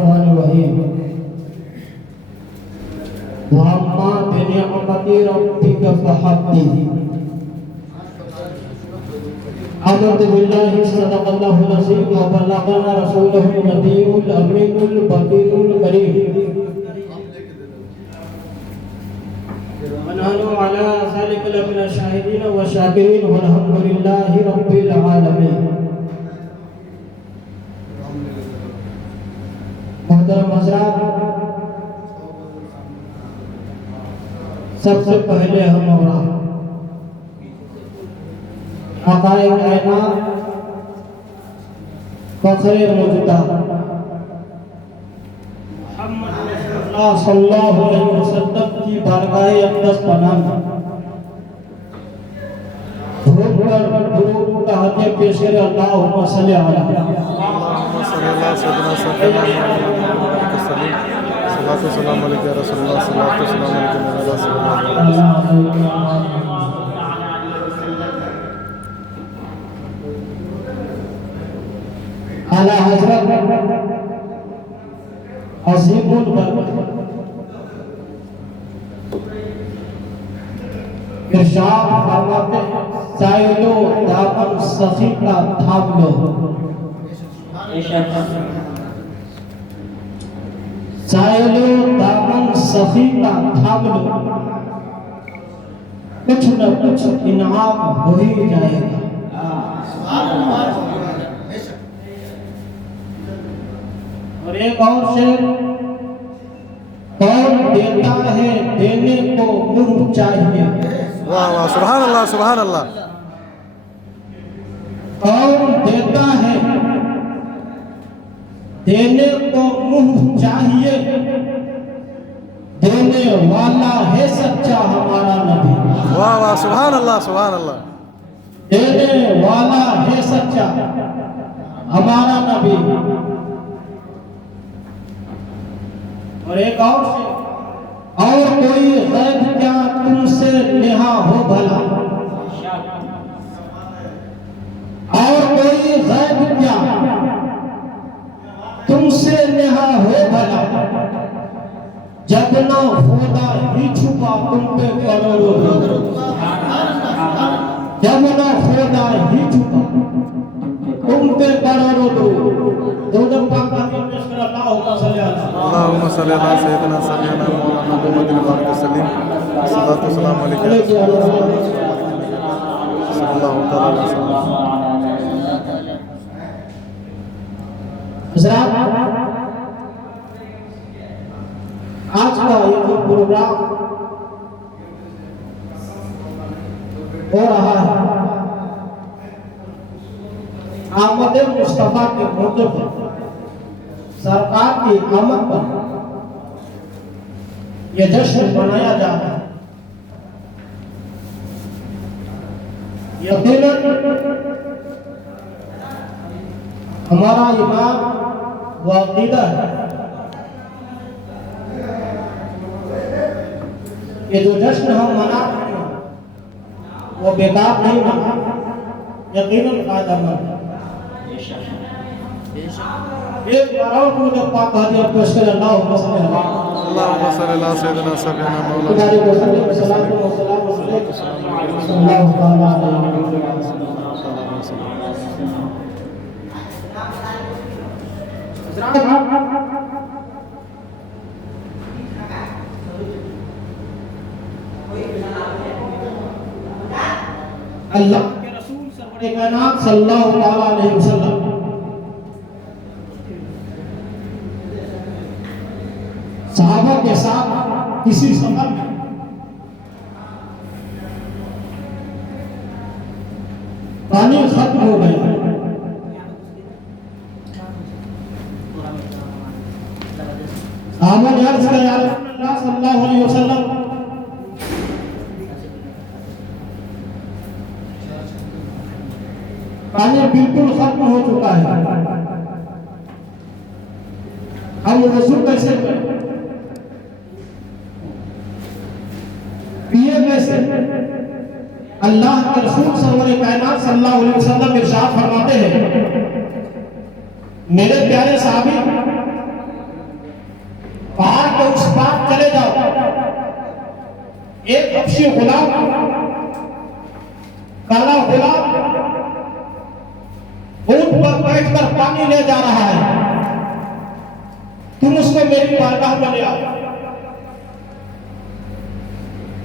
बिस्मिल्लाहिर्रहमानिर्रहीम। वअम्मा बिनिअमति रब्बिका फहद्दिस। आमनतु बिल्लाहि सदक़ल्लाहुल अज़ीम व बल्लगना रसूलुहुन नबियुल अमीनुल बशीरुल करीम। वनहनु अला ज़ालिका लमिन शाहिदीन व शाकिरीन वल्हम्दुलिल्लाहि रब्बिल आलमीन। मोहतरम हज़रात, सबसे पहले हम आकाए कायनात फखरे मौजूदा मुहम्मद रसूलुल्लाह सल्लल्लाहु अलैहि वसल्लम की बारगाह अक़दस पनाह धूप पर दुरूद का हक़ पेश करे। अल्लाहुम्मा सल्लि अला सल्लल्लाहु अलैहि आला हज़रत अज़ीमुल बरकत इरशाद फरमाते हैं, साइलो दामन सखी का थाम लो। साइलो दामन सखी का थाम लो, कुछ न कुछ इनाम हो ही जाएगा। और एक और शेर, कौन देता है देने को मुंह चाहिए। वाह वाह, सुभान अल्लाह सुभान अल्लाह। कौन देता है देने को मुंह चाहिए, देने वाला है सच्चा हमारा नबी। वाह वाह, सुभान अल्लाह सुभान अल्लाह। देने वाला है सच्चा हमारा नबी। और एक और से, और कोई गैब क्या तुमसे नेहा हो भला, और कोई गैब क्या तुमसे नेहा हो भला, जब न खुदा ही छुपा तुम पे करोड़ों, जब न खुदा ही छुपा तुम पे करोड़ों। दोनों पाक का पेश कर। अल्लाहुम्मा सल्लि अला सय्यदना सय्यदना मौलाना मुहम्मद बारिक सलीम सल्लल्लाहु अलैहि वसल्लम। आज का ये जो प्रोग्राम हो रहा है, आमद मुस्तफा के मौके पर, सरकार की आमद पर यह जश्न मनाया जा रहा है। यकीनन हमारा ईमान व अक़ीदा है, ये जो जश्न हम मना रहे हैं वो बेकार नहीं मना, यकीनन फायदेमंद है। एक बार और मुझे पाक हदीस पेश कर। अल्लाहुम्मा सल्लि अला सय्यदना सय्यदना मौलाना अल्लाह के रसूल सरवरे कायनात सल्लल्लाहु अलैहि वसल्लम सहाबा के साथ किसी सफर में पानी खत्म हो गया। सहाबा ने अर्ज़ किया, या रसूलल्लाह सल्लल्लाहु अलैहि वसल्लम, पानी बिल्कुल खत्म हो चुका है, हम वज़ू कैसे करें, पिए कैसे। अल्लाह के रसूल सरवरे कायनात सल्लल्लाहु अलैहि वसल्लम इरशाद फरमाते हैं, मेरे प्यारे साहबी चले जाओ, एक हबशी गुलाम, काला गुलाम ऊंट पर बैठकर पानी ले जा रहा है, तुम उसको मेरी बारगाह में ले आओ।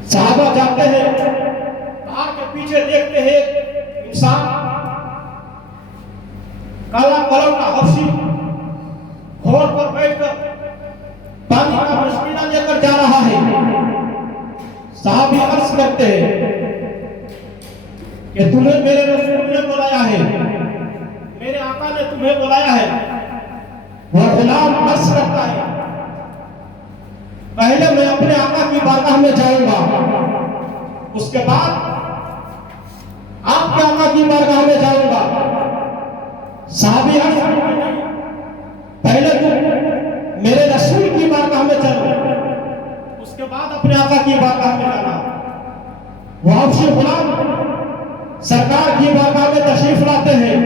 सहाबा जाते हैं, पहाड़ के पीछे देखते हैं इंसान काला कलर का हबशी घोड़ पर बैठकर पानी का मशकीना लेकर जा रहा है। साहबी अर्ज करते हैं कि तुम्हें मेरे रसूल ने बुलाया है, मेरे आका ने तुम्हें बुलाया है। वह गुलाम अर्ज करता है, पहले मैं अपने आका की बारगाह में जाऊंगा, उसके बाद आपके आका की बारगाह में जाऊंगा। साहबी अर्ज करते हैं, पहले तुम मेरे रसूल की बारगाह में चलो, उसके बाद अपने आका की बारगाह में जाना। वह हबशी गुलाम सरकार की बारगाह में तशरीफ लाते हैं।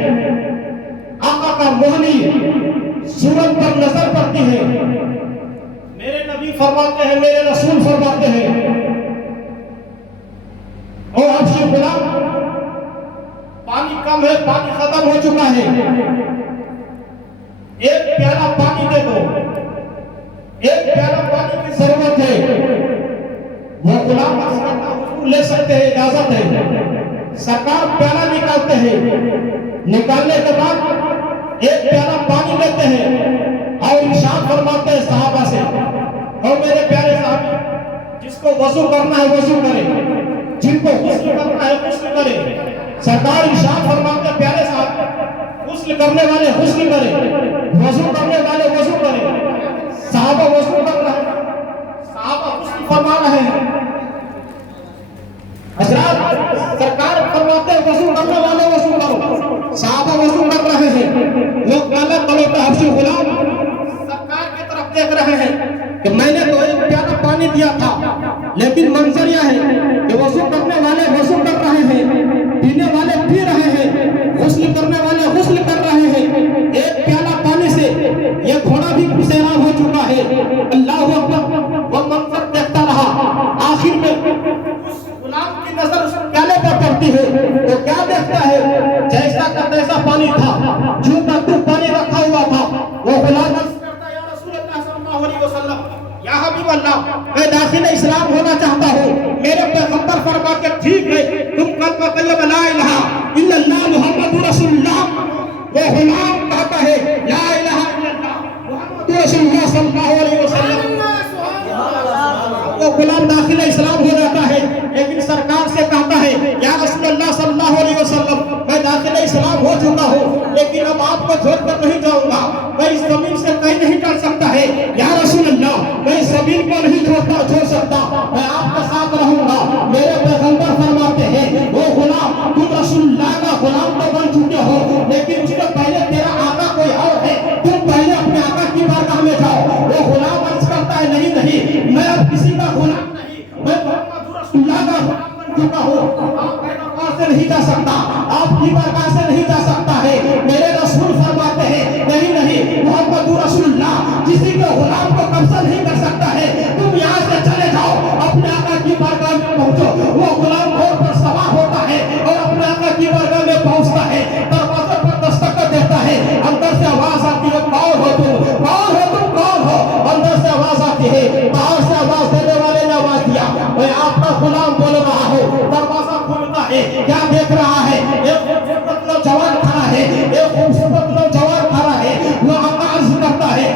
आका का मोहनी सूरत पर नजर पड़ती है। मेरे नबी फरमाते हैं, मेरे रसूल फरमाते हैं, और हबशी गुलाम पानी कम है, पानी खत्म हो चुका है, एक प्याला पानी दे दो, एक प्याला पानी की जरूरत है। वो गुलाम अर्ज करता, हुजूर ले सकते हैं, इजाजत है। सरकार प्याला निकालते हैं, निकालने के बाद एक प्याला पानी लेते हैं और इरशाद फरमाते हैं सहाबा से, और मेरे प्यारे साहब, जिसको वजू करना है वजू करे, जिनको गुस्ल करना है गुस्ल करे। सरकार इरशाद फरमाते हैं, प्यारे साहब, गुस्ल करने वाले गुस्ल करे, वजू करने वाले वजू करे। सहाबा वजू कर रहे हैं, सहाबा गुस्ल फरमा रहे हैं। हजरत सरकार फरमाते हैं, वजू करने वाले वजू करो, सहाबा वजू कर रहे हैं। लोग काला कलर का हबशी गुलाम सरकार की तरफ देख रहे हैं कि मैंने तो एक प्याला पानी दिया था, लेकिन मंजर यह है कि वजू करने वाले वजू कर रहे हैं, पीने वाले पी रहे हैं, गुस्ल करने वाले गुस्ल कर रहे हैं। एक प्याला पानी से ये घोड़ा भी सैराब हो चुका है। अल्लाह अकबर। वह मंजर देखता रहा, आखिर में उस गुलाम की नजर उस प्याले पर पड़ती है, तो क्या देखता है, जैसा का तैसा पानी था, जो का तू पानी रखा हुआ था। वो गुलाम अर्ज करता है, या रसूलुल्लाह सल्लल्लाहु अलैहि वसल्लम, या हबीब अल्लाह, मैं दाखिल इस्लाम होना चाहता हूँ। मेरे पैगंबर फरमा के, ठीक है, तुम कलमा कहिए ला इलाहा इल्लल्लाह मुहम्मदुर रसूलुल्लाह। वो गुलाम कहता है, ला इलाहा इल्लल्लाह मुहम्मदुर रसूलुल्लाह सल्लल्लाहु अलैहि वसल्लम। वो गुलाम दाखिल इस्लाम हो जाता है, लेकिन सरकार से कहता है, या रसूलुल्लाह सल्लल्लाहु अलैहि वसल्लम, मैं दाखिल इस्लाम हो चुका हूँ, लेकिन अब आपको छोड़कर नहीं जाऊंगा, मैं इस जमीन से कहीं नहीं टल सकता है। या रसूलुल्लाह, मैं इस जमीन को नहीं छोड़ सकता, मैं आपके साथ रहूंगा। मेरे पैगंबर फरमाते हैं, वो गुलाम, तुम रसूलुल्लाह का गुलाम तो बन चुके हो, लेकिन उसके पहले तेरा आका कोई और है, तुम पहले अपने आका की बारगाह में जाओ। वो गुलाम अर्ज करता है, नहीं नहीं, मैं अब किसी का गुलाम नहीं, मैं मुहम्मद रसूलुल्लाह का गुलाम बन चुका हूँ। आपके दरबार से नहीं जा सकता, आपकी बारगाह से नहीं जा सकता है। मेरे रसूल फरमाते हैं, नहीं नहीं, मुहम्मद रसूलुल्लाह किसी के गुलाम को कब्जा नहीं कर सकता है, तुम यहाँ से चले जाओ, अपने आका की बारगाह में पहुंचो। वो गुलाम घोड़ पर सवार होता है और अपने आका की बारगाह में पहुंचता है, दरवाजे पर दस्तक देता है, अंदर से आवाज आती है, कौन हो तुम, कौन हो तुम, कौन हो। अंदर से आवाज आती है, बाहर से आवाज देने वाले ने आवाज दिया, मैं आपका गुलाम बोल रहा हूँ। दरवाजा खुलता है, क्या देख रहा है, एक खूबसूरत नौजवान खड़ा है, एक खूबसूरत नौजवान खड़ा है। वो आवाज करता है,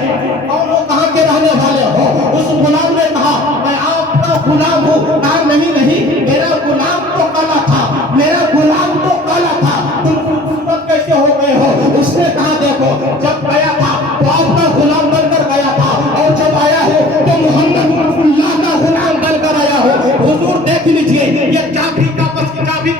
और वो कहाँ के रहने वाले हो। उस गुलाम ने कहा, मैं आपका गुलाम हूँ। कहा, नहीं नहीं, मेरा गुलाम तो काला था, मेरा गुलाम तो काला था, तुम खूबसूरत कैसे हो गए हो। उसने कहा, देखो, जब गया था तो आपका गुलाम बनकर गया था, और जब आया हो तो मुहम्मद रसूलुल्लाह का गुलाम बनकर आया हो। हुजूर देख लीजिए, ये चाबी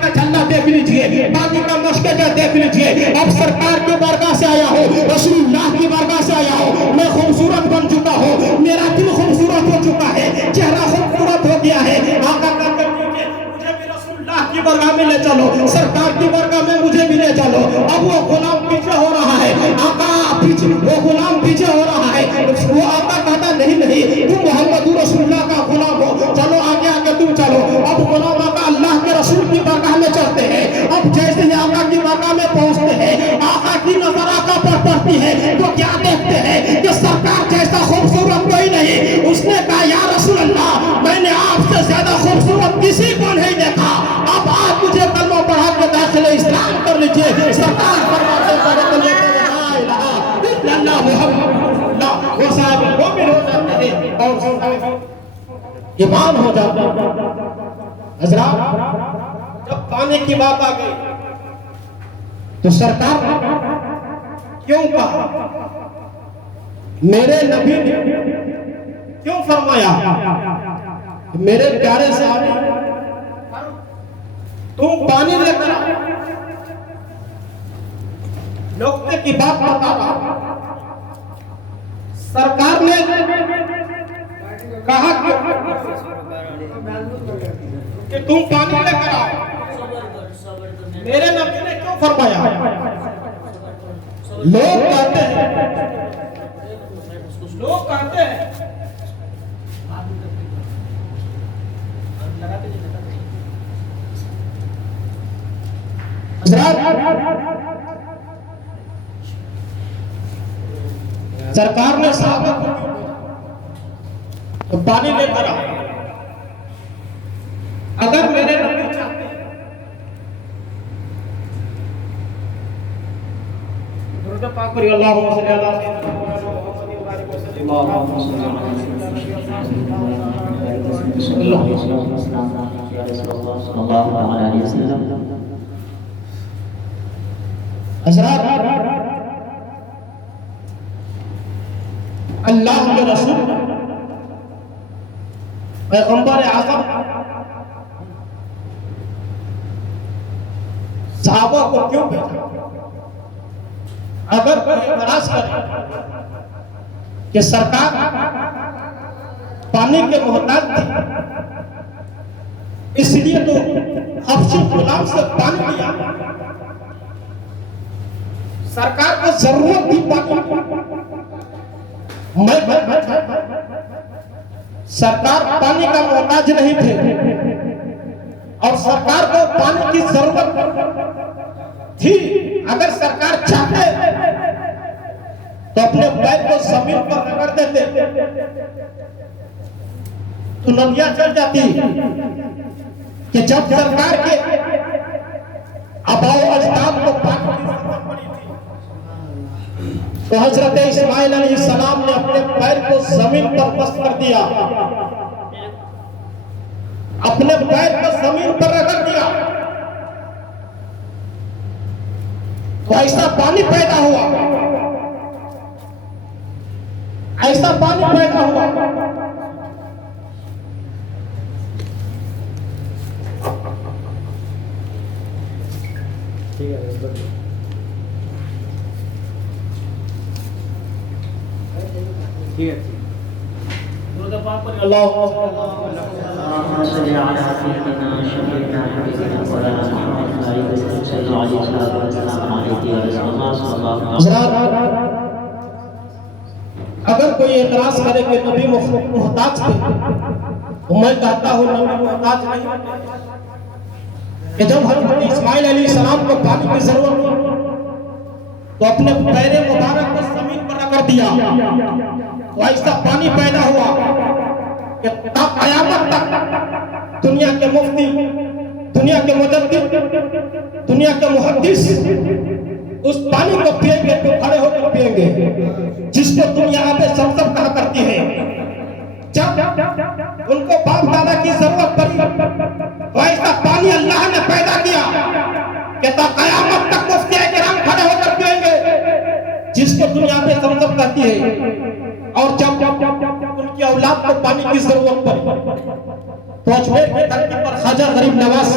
का झंडा देख लीजिए, बाकी का मशक़ा देख लीजिए। अब सरकार के बारगाह से आया हो, रसूलुल्लाह की बारगाह से आया हो, मैं खूबसूरत बन चुका हूँ, मेरा दिल खूबसूरत हो चुका है, चेहरा खूबसूरत हो गया है। आका कहते हैं, मुझे भी रसूलुल्लाह की बारगाह में ले चलो, सरकार की बारगाह में मुझे भी ले चलो। अब वो गुलाम पीछे हो रहा है, आका पीछे, वो गुलाम पीछे हो रहा है। वो वो आका कहता नहीं नहीं, तुम मोहम्मद रसूलुल्लाह का गुलाम हो, चलो आगे आगे तुम चलो। अब गुलाम आका अल्लाह के रसूल की बारगाह में चलते हैं। अब जैसे ही आका की बारगाह में पहुंचते हैं, आका की नजर आका पर पड़ती है तो क्या देखते हैं कि सरकार जैसा खूबसूरत कोई नहीं। उसने कहा या रसूल अल्लाह, मैंने आपसे ज्यादा खूबसूरत किसी को नहीं देखा, अब आप मुझे कलमा पढ़ा के दाखिल इस्लाम कर लीजिए। सरकार फरमाते हैं अल्लाह मुहम्मद, वो साहब मोमिन हो जाते हैं और ईमान हो जाता है। हज़रात, जब पानी की बात आ गई तो सरकार क्यों कहा, मेरे नबी ने क्यों फरमाया, मेरे प्यारे साहब तुम पानी लेकर आओ। लोकते की बात बता रहा, सरकार ने कहा कि तुम पानी लेकर आओ। मेरे नबी ने क्यों फरमाया? लोग कहते हैं सरकार ने साहब तो पानी लेकर आओ। अगर मेरे नबी चाहते पाक पर अल्लाहुम्मा सल्ली अला अल्लाह के रसूल पैगंबर आज़म सहाबा को क्यों भेजा? अगर कोई एतराज करे कि सरकार पानी के मोहताज थी, इसलिए तो हबशी गुलाम से पानी लिया, सरकार को जरूरत थी पानी। सरकार पानी का मोहताज नहीं थे और सरकार को पानी की जरूरत थी। अगर सरकार चाहते तो अपने पैर को जमीन पर रगड़ देते तो नदियां चल जाती। कि जब सरकार के आबाओ अजदाद को पानी की जरूरत पड़ी थी तो हजरत इस्माइल अलैहिस्सलाम ने अपने पैर को जमीन पर बस कर दिया, अपने पैर को जमीन पर रगड़ दिया तो ऐसा पानी पैदा हुआ, ऐसा पानी पैदा हुआ। अगर कोई एतराज करे कि नबी मोहताज थे, तो मैं कहता हूँ नबी मोहताज नहीं। कि जब हज़रत इस्माइल अलैहिस्सलाम को पानी की जरूरत थी तो अपने पैरे मुबारक को जमीन पर रगड़ दिया तो ऐसा पानी पैदा हुआ कि क़यामत तक दुनिया के मुफ्ती, दुनिया के मुजद्दिद, दुनिया के मुहद्दिस उस पानी को पिएंगे तो खड़े होकर पिएंगे, जिसको दुनिया पे सब कहा करती है। जब उनको बाप दादा की जरूरत पड़ी तो ऐसा पानी अल्लाह ने पैदा किया कि क़यामत तक मुफ्ती किराम खड़े होकर पिएंगे, जिसको दुनिया पे सब कहती है। और जब उनकी औलाद को पानी की जरूरत पड़ी तो अजमेर की धरती पर ख्वाजा गरीब नवाज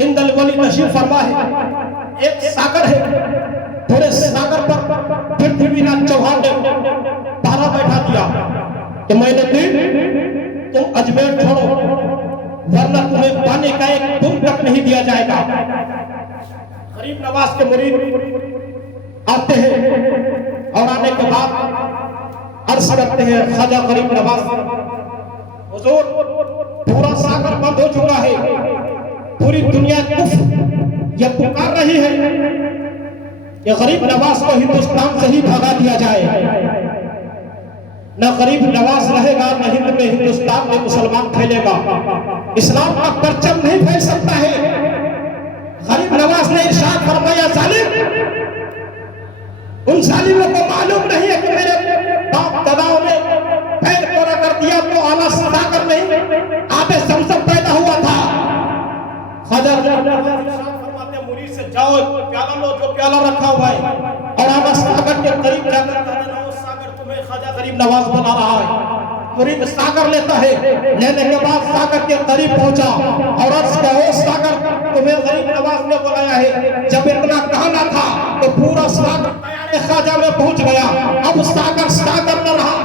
हिंद अलवली तशरीफ फरमा है। एक सागर है, पूरे सागर पर पृथ्वीनाथ चौहान ने पहरा बैठा दिया कि मैंने दिन तुम अजमेर छोड़ो वरना तुम्हें पानी का एक बूंद तक नहीं दिया जाएगा। गरीब नवाज के मुरीद आते हैं और आने के बाद अर्ज करते हैं ख्वाजा गरीब नवाज, हुजूर पूरा सागर बंद हो चुका है, पूरी दुनिया ये पुकार रही है कि गरीब नवाज को हिंदुस्तान से ही भगा दिया जाए। न गरीब नवाज रहेगा न हिंद में हिंदुस्तान में मुसलमान फैलेगा, इस्लाम का परचम नहीं फैल सकता है। गरीब नवाज ने इरशाद फरमाया, जालिम, उन जालिमों को मालूम नहीं है कि मेरे बाप दादाओं ने पैर कोरा कर दिया तो आला सागर नहीं आबे समसम पैदा हुआ था। ख्वाजा फरमाते मुरीद से जाओ प्याला लो जो प्याला रखा हुआ है और आला सागर के करीब जाकर कहना वो सागर तुम्हें ख्वाजा गरीब नवाज बना रहा है। मुरीद सागर लेता है, लेने के बाद सागर के करीब पहुंचा और अर्ज किया, ओ सागर तुम्हें गरीब नवाज ने बुलाया है। जब इतना कहना था तो पूरा सागर ख्वाजा में पहुंच गया। अब सागर सागर न रहा,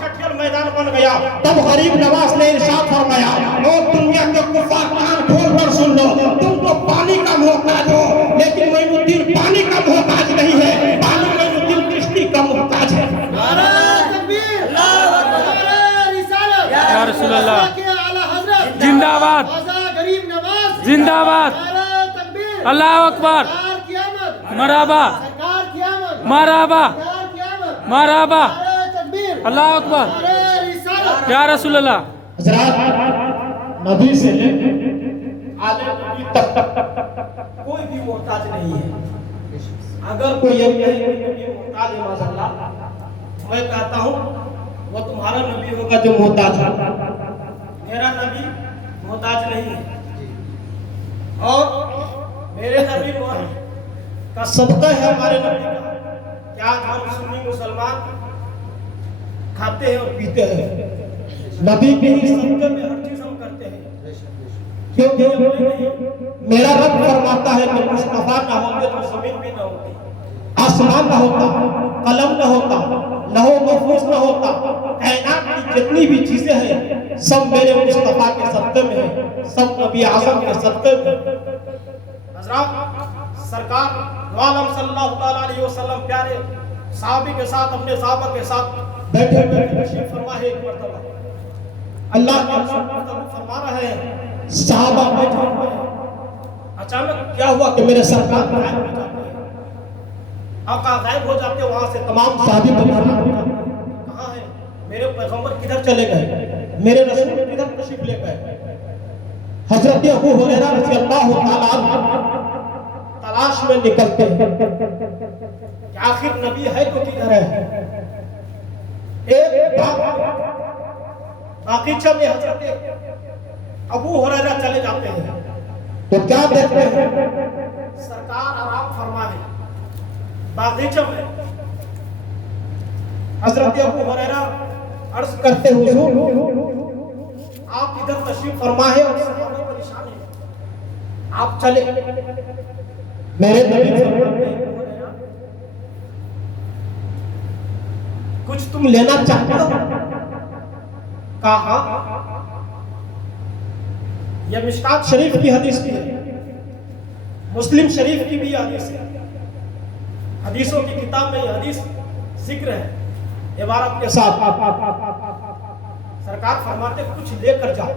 चटियल मैदान बन गया। तब गरीब नवाज ने इरशाद फरमाया, ओ दुनिया के कुफार कान खोल कर सुन लो, तुम तो पानी का मोहताज हो, लेकिन मोइनुद्दीन पानी का मोहताज नहीं है, पानी मोइनुद्दीन चिश्ती का मोहताज है। या रसूल अल्लाह जिंदाबाद, जिंदाबाद, अल्लाह अकबर, मराबा, मराबा, मराबा, अल्लाह अकबर, या रसूल अल्लाह। हज़रात, नबी से लेकर आले नबी तक कोई भी मोहताज नहीं है। अगर कोई ये नबी मोहताज है माशाअल्लाह, मैं कहता हूँ वो तुम्हारा नबी होगा जो मोहताज है। मेरा नबी मोहताज नहीं है और मेरे नबी का सदका है हमारे नबी का। क्या हम सुन्नी मुसलमान खाते हैं और पीते हैं, नबी के ही सदके में हर चीज हम करते हैं। क्योंकि मेरा रब फरमाता है कि मुस्तफा ना होते तो जमीन भी ना होती, आसमान ना होता, कलम ना होता, लौह महफूज ना होता, कायनात की जितनी भी चीजें हैं सब मेरे मुस्तफा के सदके में है, सब नबी आज़म के सदके में। हज़रात, सरकार आलम सल्लल्लाहु अलैहि वसल्लम प्यारे साहबी के साथ अपने साहबा के साथ बैठे बैठे तशरीफ फरमा है। एक मर्तबा अल्लाह के रसूल फरमा रहे हैं, साहबा बैठे हुए हैं, अचानक क्या हुआ कि मेरे सरकार गायब हो जाते हैं। आका गायब हो जाते हैं, वहां से तमाम साहबी परेशान हो जाते हैं, कहां है मेरे पैगंबर, किधर चले गए, मेरे रसूल किधर तशरीफ ले गए। हजरत अबू हुरैरा रज़ी अल्लाह तआला अन्हु तलाश में निकलते हैं कि आखिर नबी है तो किधर है। एक बागीचा में हजरत अबू हुरैरा चले जाते हैं तो क्या देखते हैं, सरकार आराम फरमा है बागीचा में। हजरत अबू हुरैरा अर्ज करते हुजूर आप इधर तशरीफ फरमा है और सहाबा परेशान है, आप चले। मेरे नबी फरमाते हैं, कुछ तुम लेना चाहते हो? कहा यह मिशकात शरीफ की हदीस भी है, मुस्लिम शरीफ की भी हदीस है, हदीसों की किताब में यह हदीस जिक्र है इबारत के साथ। सरकार फरमाते कुछ लेकर जाओ।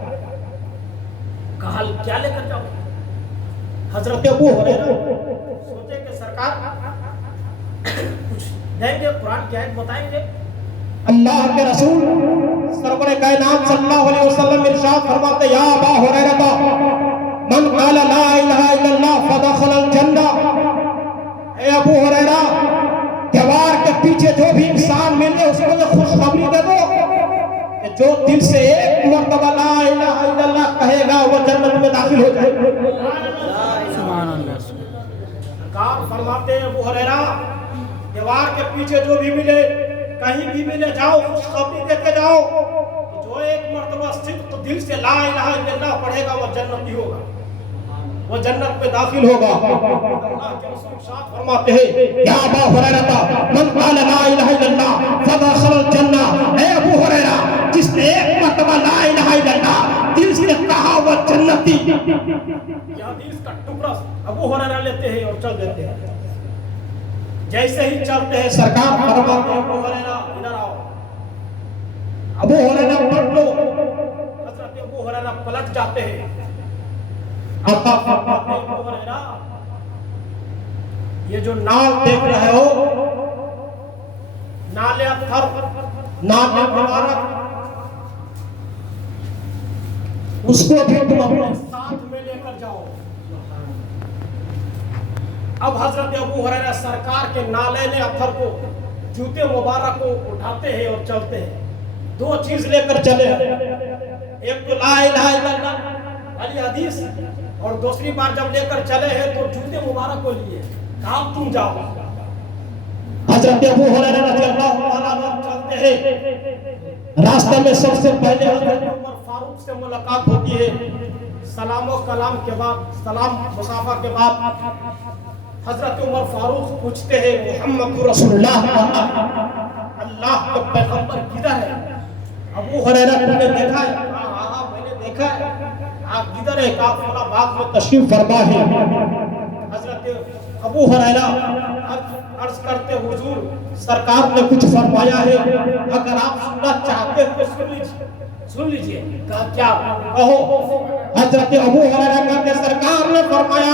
कहा क्या लेकर जाओ? हजरत अबू हुरैरा सोचे कि सरकार कुछ देंगे, कुरान की आयत बताएंगे। अल्लाह के रसूल सरवर कायनात सल्लल्लाहु अलैहि वसल्लम इरशाद फरमाते, या अबा हुरैरा मन क़ाला ला इलाहा इल्लल्लाह फदखलल जन्नह। ए अबू हुरैरा, दीवार के पीछे जो भी इंसान मिले उसको खुशखबरी दे दो कि जो दिल से एक मर्तबा ला इलाहा इल्लल्लाह कहेगा वो जन्नत में दाखिल हो जाएगा। सुभान अल्लाह। सरकार फरमाते हैं अबू हुरैरा, दीवार के पीछे जो भी मिले, कहीं भी मिले, जाओ खुशखबरी देके जाओ कि जो एक मर्तबा सिर्फ दिल से ला इलाहा इल्लल्लाह पढ़ेगा वो जन्नती होगा, वो जन्नत में दाखिल होगा। अल्लाह के रसूल साहब फरमाते हैं, या अबू हुरैरा मन क़ाला ला इलाहा इल्लल्लाह फदखलल जन्नह। ए अबू हुरैरा, जिसने एक मर्तबा ला इलाहा इल्लल्लाह दिल से कहा वो जन्नती। यह हदीस का टुकड़ा अबू हुरैरा लेते हैं और चल देते हैं। जैसे ही चलते हैं सरकार फरमाते हैं, अबू हुरैरा इधर आओ। अबू हुरैरा पढ़ लो, हजरत अबू हुरैरा पलट जाते हैं। अता फरमाते हैं, अबू हुरैरा ये जो नाल देख रहे हो, नाले अत्थर, नाले मुबारक, उसको भी तुम अपने साथ में लेकर जाओ। अब हजरत अबू हुरैरा सरकार के नाले ने अत्थर को, जूते मुबारक को उठाते हैं और चलते हैं। दो चीज लेकर चले, एक तो ला इलाहा इल्लल्लाह वाली हदीस, और दूसरी बार जब लेकर चले हैं तो जूते मुबारक को लिए, कहा तुम जाओ। हजरत अबू हुरैरा रज़ियल्लाहु ताला अन्हु चलते हैं। रास्ते में सबसे पहले हजरत उमर फारूक से मुलाकात होती है। सलाम व कलाम के बाद, सलाम मुसाफा के बाद हजरत उमर फारूक पूछते हैं, मोहम्मद रसूलुल्लाह, अल्लाह के पैगंबर किधर है? अबू हुरैरा ने देखा है? हाँ मैंने देखा है। आप किधर है? कहा फला बाग में तशरीफ फरमा है। हजरत अबू हुरैरा अर्ज करते, हुजूर सरकार ने कुछ फरमाया है, अगर आप सुनना चाहते हो तो सुन लीजिए। कहा क्या? कहो। हजरत अबू हुरैरा कहते, सरकार ने फरमाया,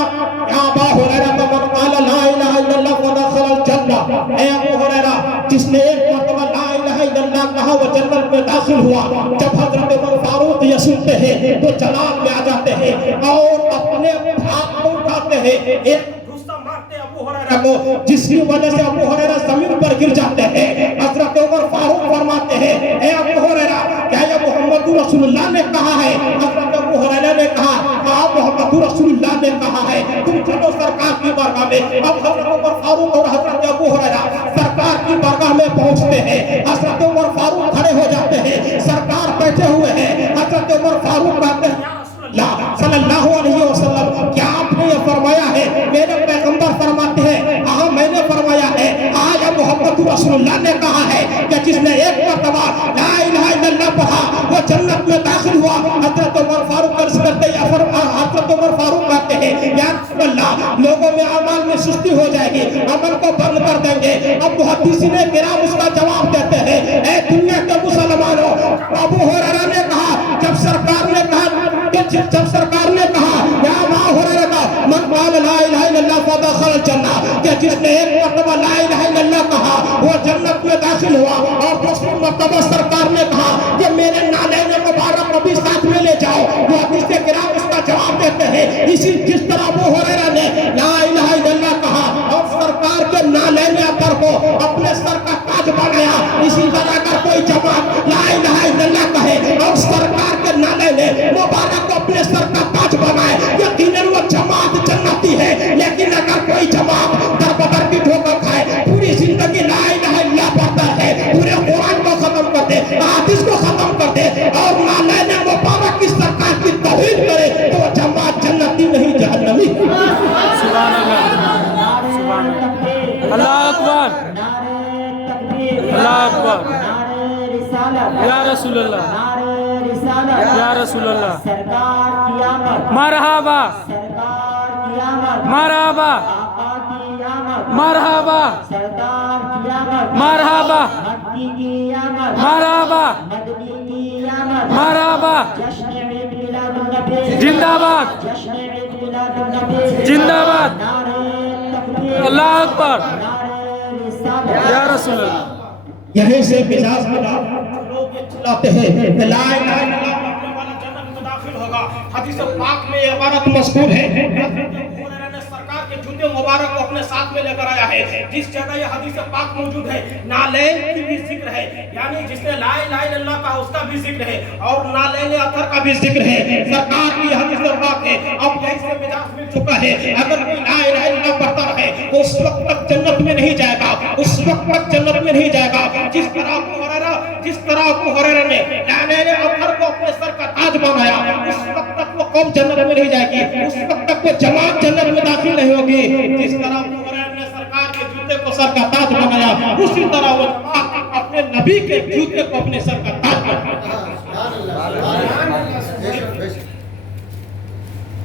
या अबू हुरैरा मन क़ाल ला इलाहा इल्लल्लाह फदखलल जन्नह। ए अबू हुरैरा, जिसने एक मरतबा ला इलाहा इल्लल्लाह कहा वो जन्नत में दाखिल हुआ। जब हजरत उमर फारूक ये सुनते हैं तो जलाल में आ जाते हैं और अपने हाथ को उठाते हैं, एक गुस्सा मारते अबू हुरैरा को, जिसकी वजह से अबू हुरैरा जमीन पर गिर जाते हैं। हजरत उमर फारूक फरमाते हैं, ए अबू हुरैरा, क्या ये मोहम्मद रसूलुल्लाह ने कहा है? हजरत अबू हुरैरा ने कहा, हाँ मोहम्मद रसूलुल्लाह ने कहा है, तुम चलो सरकार की बारगाह में। अब हजरत उमर फारूक और हजरत अबू हुरैरा सरकार की बारगाह में पहुंचते हैं। हजरत उमर फारूक खड़े हो जाते हैं, सरकार बैठे हुए हैं। हजरत उमर फारूक कहते हैं, सल्लल्लाहु अलैहि वसल्लम, क्या आपने ये फरमाया है? मेरे पैगंबर फरमाते हैं, हाँ मैंने फरमाया है। आज मोहम्मद रसूलुल्लाह ने कहा है कि जिसने एक मरतबा ला इलाहा इल्लल्लाह पढ़ा वो जन्नत में दाखिल हुआ। हजरत उमर फारूक अर्ज करते हैं, हजरत उमर फारूक कहते हैं, या अल्लाह, लोगों में अमल में सुस्ती हो जाएगी, अमल को बंद कर देंगे। अब मुहद्दिसीने किराम उसका जवाब देते हैं, ए दुनिया के मुसलमानों, अबू हुरैरा ने कहा, जब सरकार ने कहा या अबू हुरैरा मन क़ाल ला इलाहा इल्लल्लाह फदखलल जन्नह, कि जिसने एक मरतबा ला इलाहा इल्लल्लाह कहा वो जन्नत में दाखिल हुआ। और दूसरी मरतबा सरकार ने कहा कि मेरे नाले मुबारक को भी साथ में ले जाओ। वो हदीसे किराम उसका जवाब देते हैं, इसी जिस तरह अबू हुरैरा ने ला इलाहा इल्लल्लाह कहा और सरकार के नाले में अतर को अपने सर का ताज बनाया, इसी तरह अगर कोई जमात ला इलाहा इल्लल्लाह कहे और सरकार के नाले ने मुबारक को अपने सर का ताज बनाए, यकीनन वो जमात जन्नती है। लेकिन अगर कोई जमात दरबदर की ठोकर खाए, पूरी जिंदगी ला इलाहा इल्लल्लाह पढ़ता है, पूरे कुरान को खत्म कर दे, हदीस को खत्म कर दे और नाले ने मुबारक की सरकार की तौहीद करे, तो वो जमात जन्नती नहीं जहन्नमी। सुभान अल्लाह, सुभान अल्लाह, अल्लाह अकबर, अल्लाह अकबर, या रसूलल्लाह, या रसूलल्लाह, मरहबा, मरहबा, मरहबा, मरहबा, मरहबा, मरहबा, जिंदाबाद, जिंदाबाद, अल्लाह अकबर, या रसूलल्लाह। यहीं से मिजाज में लोग ये चिल्लाते हैं, ला इलाहा इल्लल्लाह पढ़ने वाला जन्नत में दाखिल होगा। हदीस पाक में ये इबारत मज़कूर है। सरकार के जूते मुबारक को अपने साथ में लेकर आया है। जिस जगह ये हदीस पाक मौजूद है, नालैन की भी जिक्र है, यानी जिसने ला इलाहा इल्लल्लाह कहा उसका भी जिक्र है और नालैन अतर का भी जिक्र है। सरकार की हदीस पाक है। अब यहीं से मिजाज मिल चुका है, अगर कोई ला इलाहा इल्लल्लाह पढ़ता रहे तो उस वक्त तक जन्नत में नहीं जाएगा, उस वक्त तक जन्नत में नहीं जाएगा। जिस तरह अबू हुरैरा ने नालैन अतर को अपने सर का ताज बनाया, उस वक्त तक वो कौम जन्नत में नहीं जाएगी, उस वक्त तक वो जमात जन्नत में दाखिल नहीं होगी। जिस तरह अबू हुरैरा ने सरकार के जूते को सर का ताज बनाया, उसी तरह वो जमात अपने नबी के जूते को अपने सर का ताज बनाया।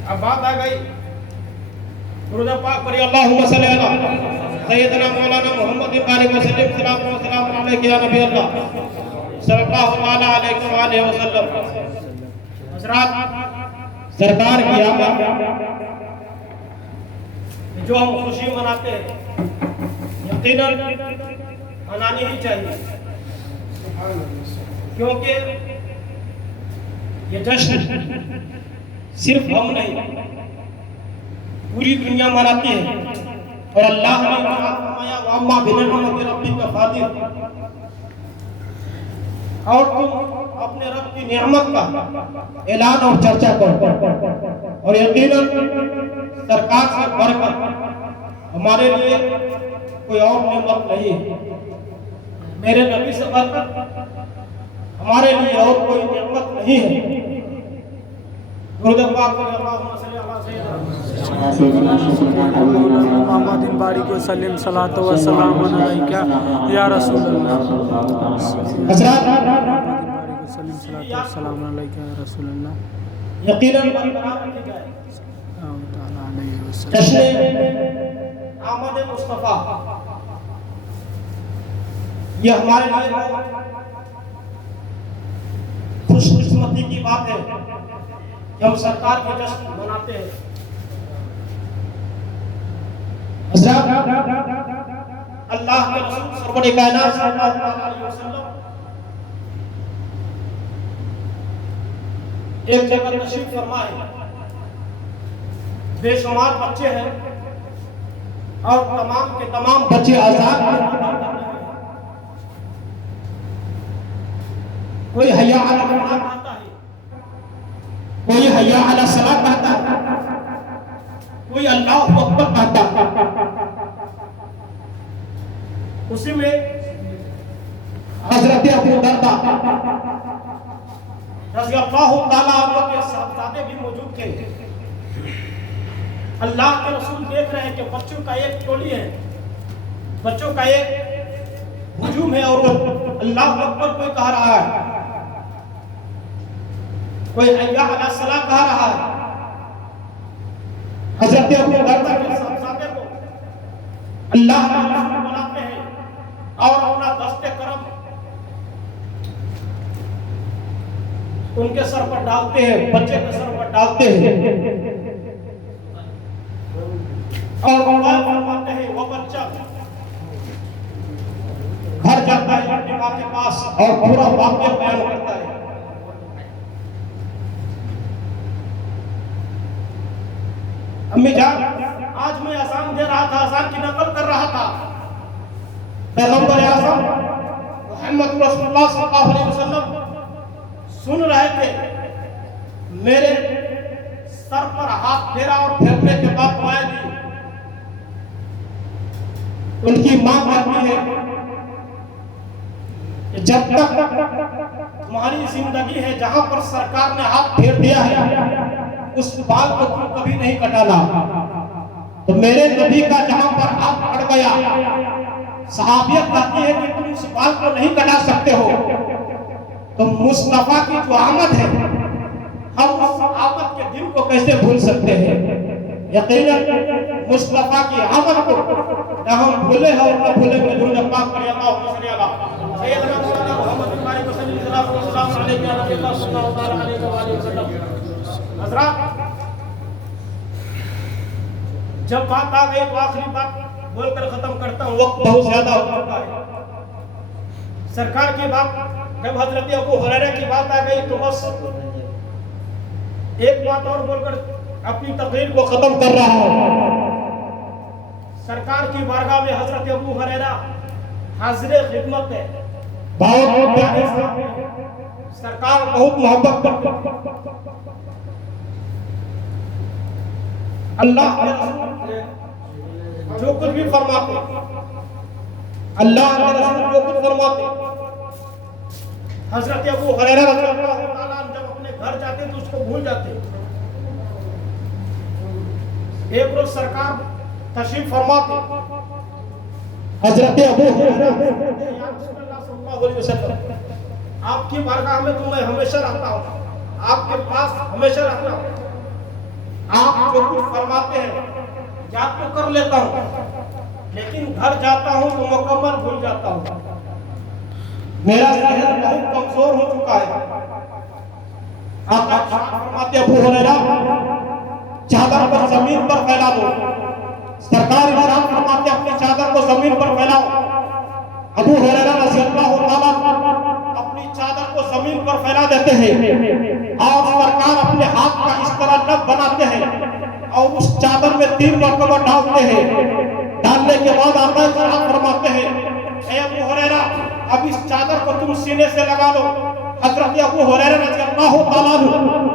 अब बात आ गई दुरूद पाक पर, अल्लाहुम्मा सल्ली अला सय्यदना मौलाना मुहम्मद अलैहि वसल्लम, सलाम व सलाम अलैका या नबी अल्लाह सल्लल्लाहु अलैहि अलैहि वसल्लम। हज़रात, सरकार की आमद जो हम खुशी मनाते हैं, यकीनन मनानी ही चाहिए, क्योंकि ये जश्न सिर्फ हम नहीं, पूरी दुनिया मनाती है। और अल्लाह ने फरमाया वअम्मा बिनिअमति रब्बिका फादिर, और तुम अपने रब की नेमत का ऐलान और चर्चा करो। और यकीनन सरकार से बढ़कर हमारे लिए कोई और नेमत नहीं है, मेरे नबी से बढ़कर हमारे लिए और कोई नेमत नहीं है। मोहम्मद बारी को सलीम सलातो व सलाम अलैका या रसूल अल्लाह। सलीम सलातो व सलाम अलैका या रसूल अल्लाह। यकीनन बरकरार रखी जाए जश्न आमद मुस्तफा। ये हमारे लिए खुशकिस्मती की बात है कि हम सरकार के जश्न मनाते हैं। अल्लाह के रसूल सरवर कायनात सल्लल्लाहु अलैहि वसल्लम एक जगह तशरीफ फरमाए, बेशुमार बच्चे हैं और तमाम के तमाम बच्चे आजाद हैं। कोई हया अला फलाह कहता है, कोई हया अला सलाह कहता है, कोई अल्लाहु अकबर कहता है। उसी में हजरत अबू दरदा रज़ी अल्लाह ताला अन्हु के साहबजादे भी मौजूद थे। अल्लाह के रसूल देख रहे हैं कि बच्चों का एक टोली है, बच्चों का एक हुजूम है और अल्लाहु अकबर कोई कह रहा है, कोई हय्या अला सलाह कह रहा है। हजरत अबू दरदा के साहबजादे को अल्लाह के रसूल बुलाते हैं और अपना दस्ते करम उनके सर पर डालते हैं, बच्चे के सर पर डालते हैं और फरमाते हैं वो बच्चा घर जाता है अपनी माँ के पास और पूरा वाक़या बयान करता है। अम्मी जान, आज मैं अज़ान दे रहा था, अज़ान की नकल कर रहा था। पैगंबर आज़म मोहम्मद रसूलुल्लाह सल्लल्लाहु अलैहि वसल्लम सुन रहे थे। मेरे सर पर हाथ फेरा और फेरने के बाद दुआएं दी। उनकी मां कहती है कि जब तक तुम्हारी जिंदगी है, जहां पर सरकार ने हाथ फेर दिया है, उस बाल को तुम कभी नहीं कटाना। तो मेरे नबी का जहां पर हाथ पड़ गया, सहाबियत कहती है कि तुम उस बाल को नहीं कटा सकते हो। तो मुस्तफा की जो आमद है, हम उस आमद के दिन को कैसे भूल सकते हैं। यकीनन मुस्तफा की आमद को न हम भूले हैं और न भूलेंगे। दुरूद पाक पढ़िए, अल्लाहुम्मा सल्ली अला सय्यिदना मौलाना मुहम्मद बारिक वसल्लम सल्लल्लाहु अलैहि वसल्लम। हज़रात, जब बात आ गई तो आखिरी बात बोलकर खत्म करता हूँ, वक्त बहुत ज्यादा हो चुका है। सरकार की बात, जब हजरत अबू हुरैरा की बात आ गई तो बस एक बात और बोलकर अपनी तकरीर को खत्म कर रहा हूँ। सरकार की बारगाह में हजरत अबू हुरैरा हाजिर खिदमत है, बहुत प्यारे साहब, सरकार बहुत मोहब्बत करते। अल्लाह के रसूल जो कुछ भी फरमाते, अल्लाह के रसूल जो कुछ फरमाते, हजरत अबू हुरैरा रज़ियल्लाहु ताला अन्हु जब अपने घर जाते तो उसको भूल जाते। एक रोज सरकार तशरीफ फरमाते, हजरत अबू हुरैरा सल्लल्लाहु अलैहि वसल्लम, आपकी बारगाह में तो मैं हमेशा रहता हूँ, आपके पास हमेशा रहता हूँ, आप जो कुछ फरमाते हैं याद तो कर लेता हूँ, लेकिन घर जाता हूँ तो मुकम्मल भूल जाता हूँ। मेरा जहन बहुत कमजोर हो चुका चुका है। आप फरमाते अबू हुरैरा चादर को जमीन पर फैला दो। सरकार इरशाद फरमाते अपनी चादर को जमीन पर फैलाओ। अबू हुरैरा रज़ियल्लाहु ताला अपनी चादर को जमीन पर फैला देते हैं और सरकार अपने हाथ का इस तरह नब बनाते हैं और उस चादर में 3 मरतबा डालते हैं। डालने के बाद आका इरशाद फरमाते हैं, ए अबू हुरैरा अब इस चादर को तुम सीने से लगा लो। हजरत अबू हुरैरा रज़ियल्लाहु ताला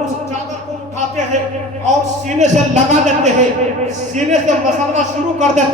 उस चादर को उठाते हैं और सीने से लगा देते हैं, सीने से मसलना शुरू कर देते हैं।